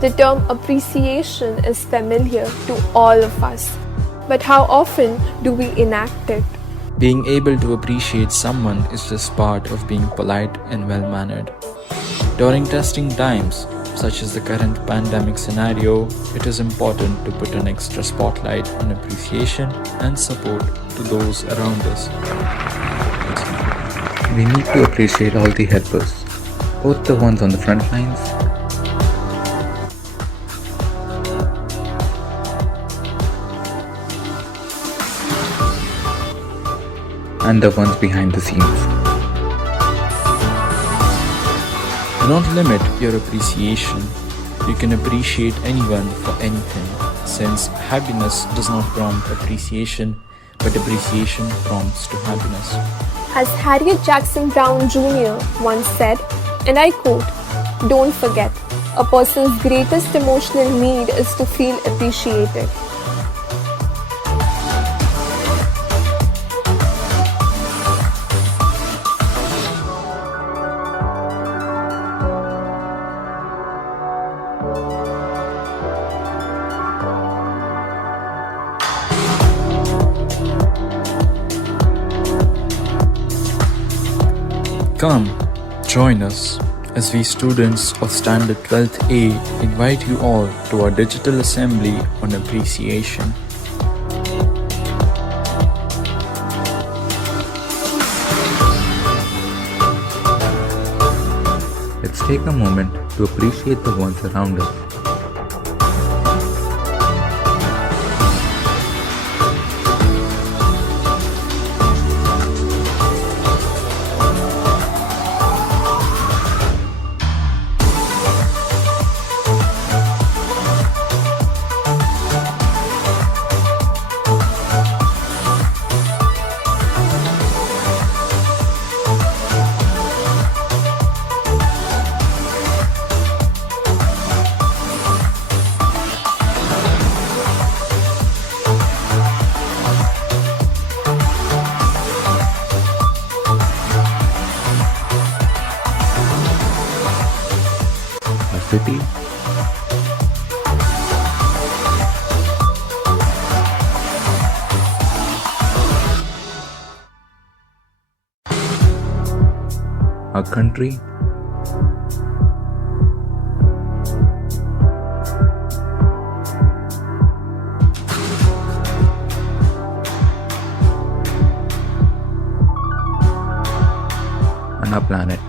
The term appreciation is familiar to all of us, but how often do we enact it? Being able to appreciate someone is just part of being polite and well-mannered. During testing times, such as the current pandemic scenario, it is important to put an extra spotlight on appreciation and support to those around us. We need to appreciate all the helpers, both the ones on the front lines and the ones behind the scenes. Do not limit your appreciation. You can appreciate anyone for anything, since happiness does not prompt appreciation, but appreciation prompts to happiness. As Harriet Jackson Brown Jr. once said, and I quote, "Don't forget, a person's greatest emotional need is to feel appreciated." Come, join us as we students of Standard 12th-A invite you all to our digital assembly on appreciation. Let's take a moment to appreciate the ones around us. City, our country, and our planet.